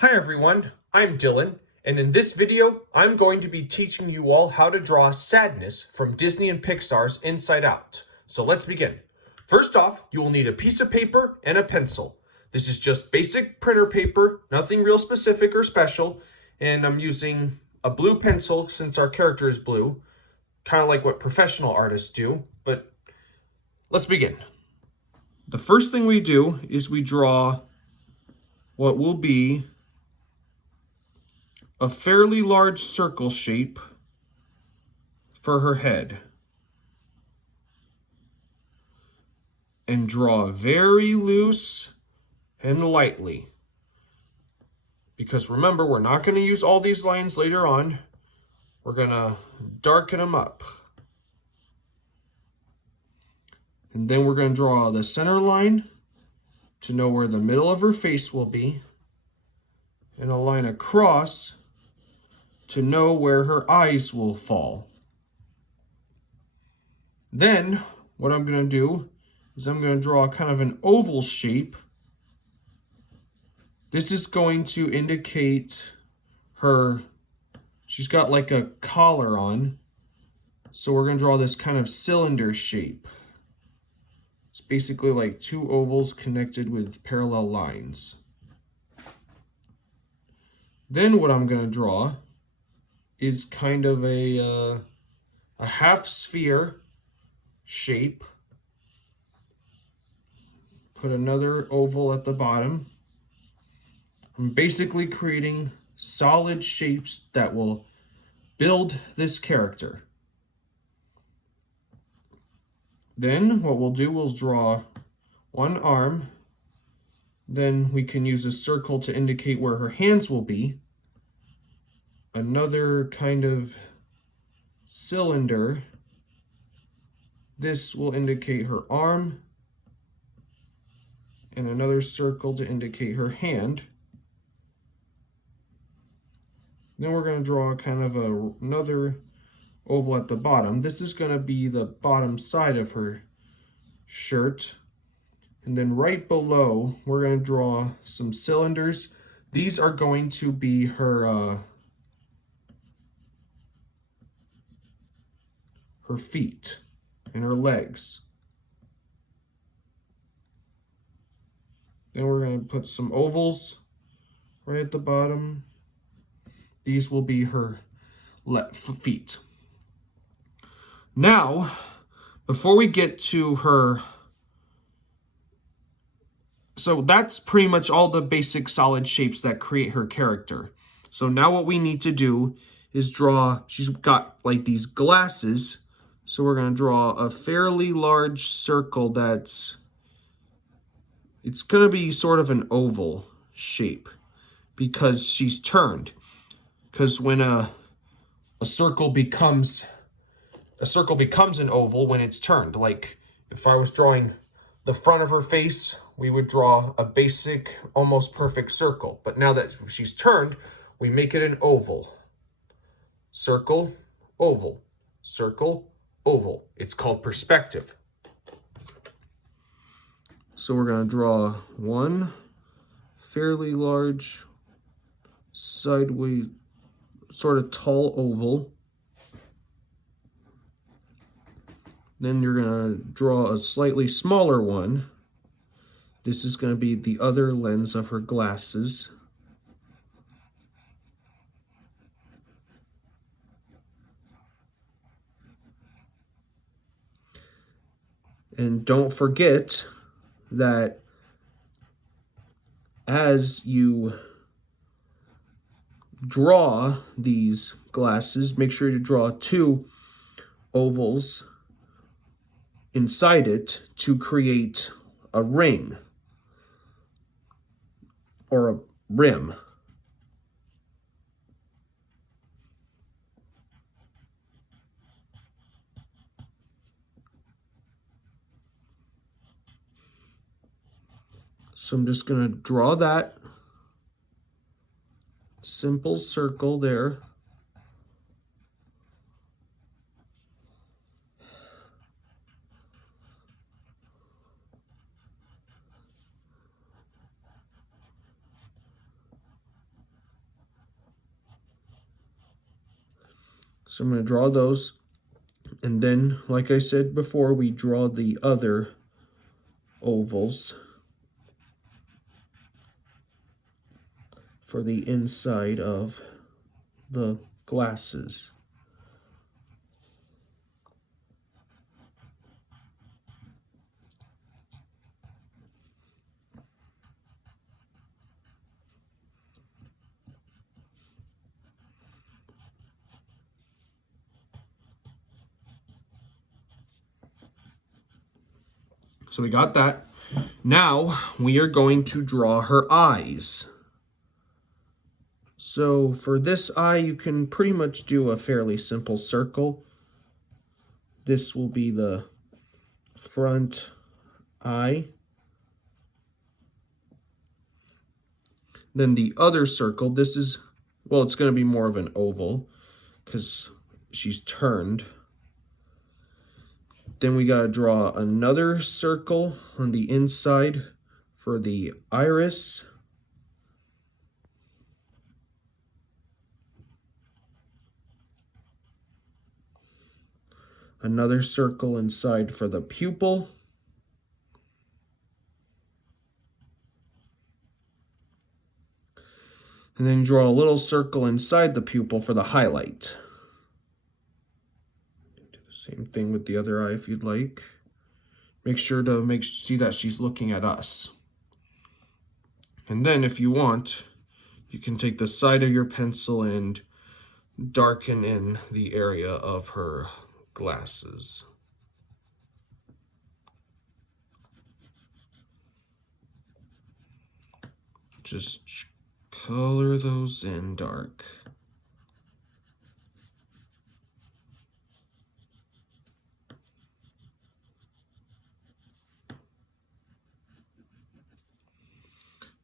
Hi everyone, I'm Dylan, and in this video, I'm going to be teaching you all how to draw sadness from Disney and Pixar's Inside Out. So let's begin. First off, you will need a piece of paper and a pencil. This is just basic printer paper, nothing real specific or special, and I'm using a blue pencil since our character is blue, kind of like what professional artists do, but let's begin. The first thing we do is we draw what will be a fairly large circle shape for her head. And draw very loose and lightly. Because remember, we're not going to use all these lines later on. We're going to darken them up. And then we're going to draw the center line to know where the middle of her face will be. And a line across to know where her eyes will fall. Then, what I'm going to do is I'm going to draw kind of an oval shape. This is going to indicate she's got like a collar on. So we're going to draw this kind of cylinder shape. It's basically like two ovals connected with parallel lines. Then what I'm going to draw is kind of a half sphere shape. Put another oval at the bottom. I'm basically creating solid shapes that will build this character. Then what we'll do is draw one arm. Then we can use a circle to indicate where her hands will be. Another kind of cylinder. This will indicate her arm. And another circle to indicate her hand. Then we're going to draw kind of another oval at the bottom. This is going to be the bottom side of her shirt. And then right below, we're going to draw some cylinders. These are going to be her feet and her legs. Then we're going to put some ovals right at the bottom. These will be her feet. Now, before we get to her, so that's pretty much all the basic solid shapes that create her character. So now what we need to do is draw, she's got like these glasses. So we're going to draw a fairly large circle it's going to be sort of an oval shape because she's turned. Because when a circle becomes an oval when it's turned. Like if I was drawing the front of her face, we would draw a basic, almost perfect circle. But now that she's turned, we make it an oval. Circle, oval, circle, oval. It's called perspective. So we're going to draw one fairly large, sideways, sort of tall oval. Then you're going to draw a slightly smaller one. This is going to be the other lens of her glasses. And don't forget that as you draw these glasses, make sure to draw two ovals inside it to create a ring or a rim. So I'm just going to draw that simple circle there. So I'm going to draw those. And then, like I said before, we draw the other ovals for the inside of the glasses. So we got that. Now we are going to draw her eyes. So for this eye, you can pretty much do a fairly simple circle. This will be the front eye. Then the other circle, this is, well, it's going to be more of an oval because she's turned. Then we got to draw another circle on the inside for the iris. Another circle inside for the pupil. And then draw a little circle inside the pupil for the highlight. Do the same thing with the other eye if you'd like. Make sure to see that she's looking at us. And then if you want, you can take the side of your pencil and darken in the area of her glasses. Just color those in dark.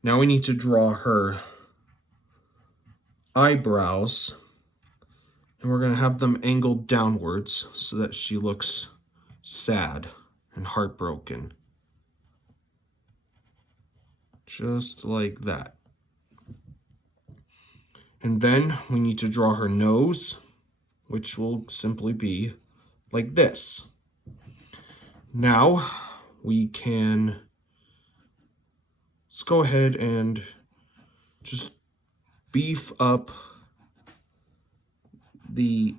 Now we need to draw her eyebrows, and we're going to have them angled downwards so that she looks sad and heartbroken. Just like that. And then we need to draw her nose, which will simply be like this. Now we can, let's go ahead and just beef up the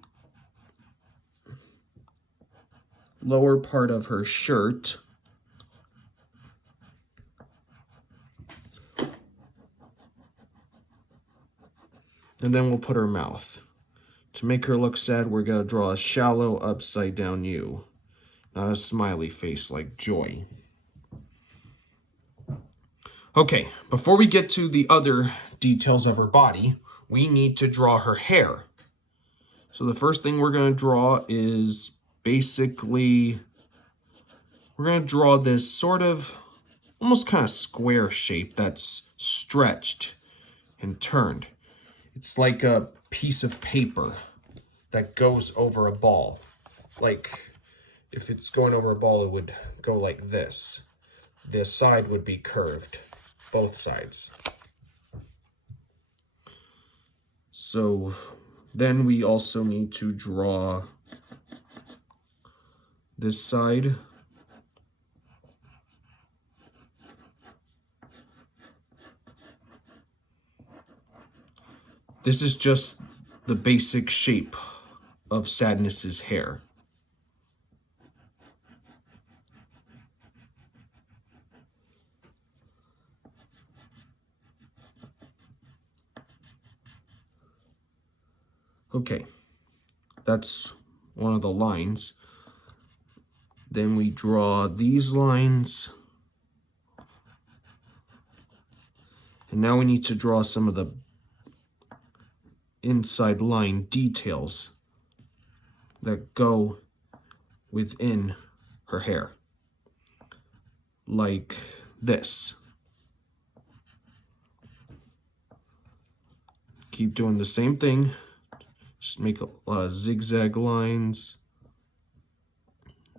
lower part of her shirt. And then we'll put her mouth. To make her look sad, we're going to draw a shallow upside down U, not a smiley face like joy. Okay, before we get to the other details of her body, we need to draw her hair. So the first thing we're going to draw is basically, we're going to draw this sort of almost kind of square shape that's stretched and turned. It's like a piece of paper that goes over a ball. Like if it's going over a ball, it would go like this. The side would be curved, both sides. So then we also need to draw this side. This is just the basic shape of Sadness's hair. Okay, that's one of the lines. Then we draw these lines. And now we need to draw some of the inside line details that go within her hair, like this. Keep doing the same thing, just make zigzag lines,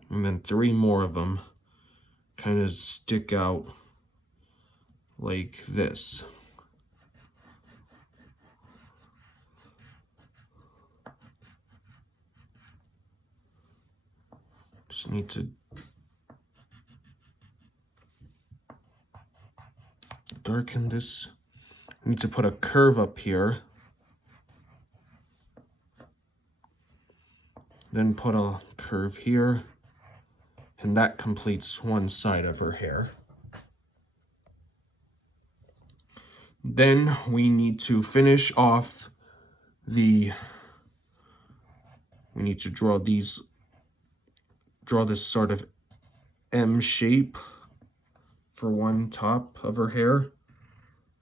and then 3 more of them kind of stick out like this. Just need to darken this. I need to put a curve up here. Then put a curve here. And that completes one side of her hair. Then we need to finish off we need to draw this sort of M shape for one top of her hair,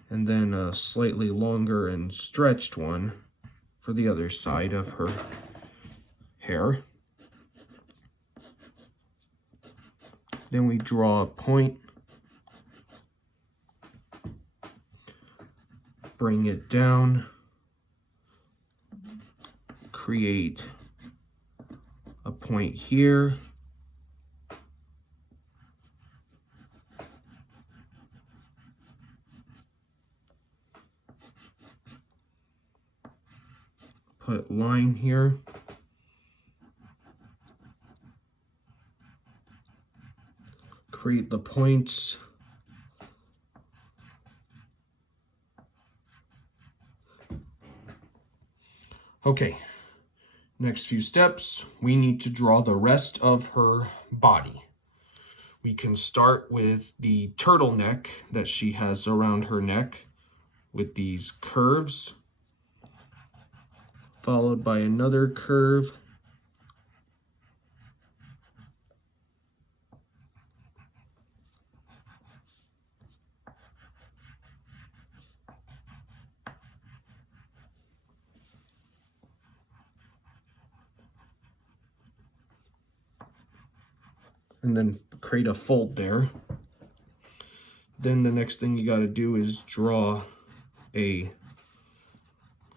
and then a slightly longer and stretched one for the other side of her hair. Then we draw a point, bring it down, create a point here, put line here, create the points, okay. Next few steps, we need to draw the rest of her body. We can start with the turtleneck that she has around her neck with these curves, followed by another curve, and then create a fold there. Then the next thing you got to do is draw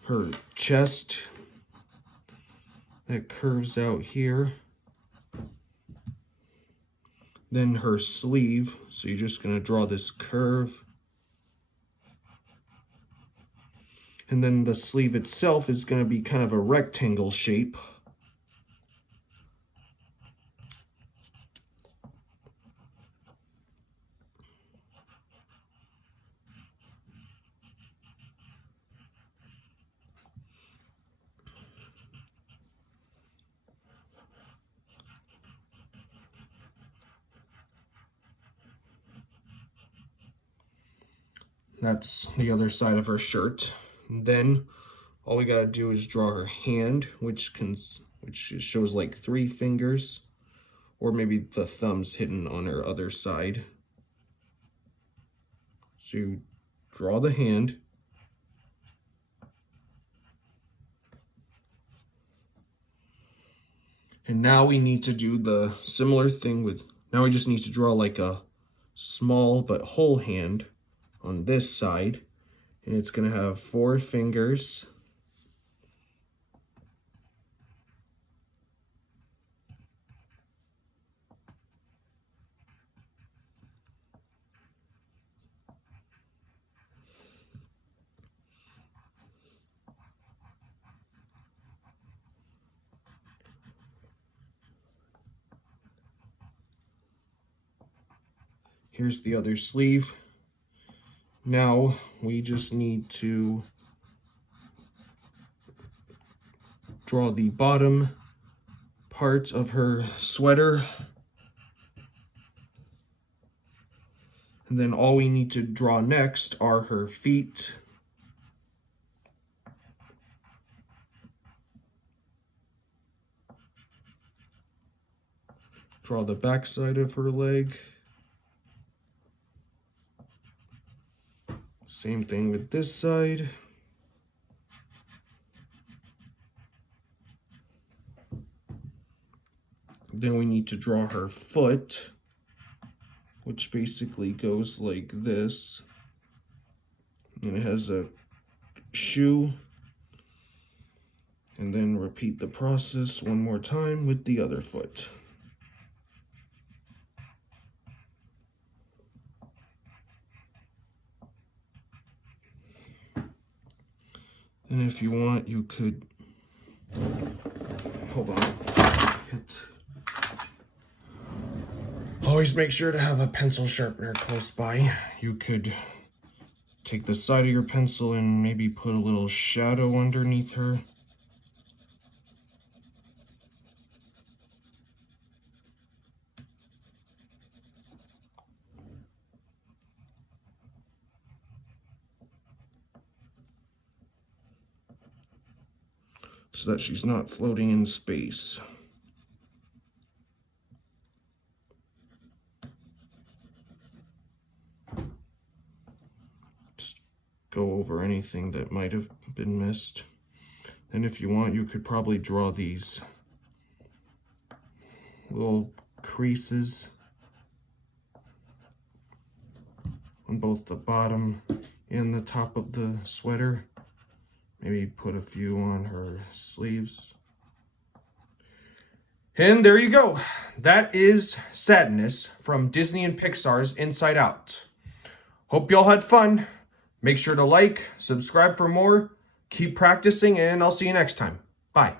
her chest that curves out here. Then her sleeve, so you're just going to draw this curve. And then the sleeve itself is going to be kind of a rectangle shape. That's the other side of her shirt. And then all we gotta do is draw her hand, which shows like 3 fingers, or maybe the thumb's hidden on her other side. So you draw the hand. And now we need to do the similar thing now we just need to draw like a small but whole hand on this side, and it's going to have 4 fingers. Here's the other sleeve. Now we just need to draw the bottom part of her sweater. And then all we need to draw next are her feet. Draw the back side of her leg. Same thing with this side. Then we need to draw her foot, which basically goes like this. And it has a shoe. And then repeat the process one more time with the other foot. And if you want, you could, hold on, Always make sure to have a pencil sharpener close by. You could take the side of your pencil and maybe put a little shadow underneath her. So that she's not floating in space. Just go over anything that might have been missed. And if you want, you could probably draw these little creases on both the bottom and the top of the sweater. Maybe put a few on her sleeves. And there you go. That is Sadness from Disney and Pixar's Inside Out. Hope y'all had fun. Make sure to like, subscribe for more, keep practicing, and I'll see you next time. Bye.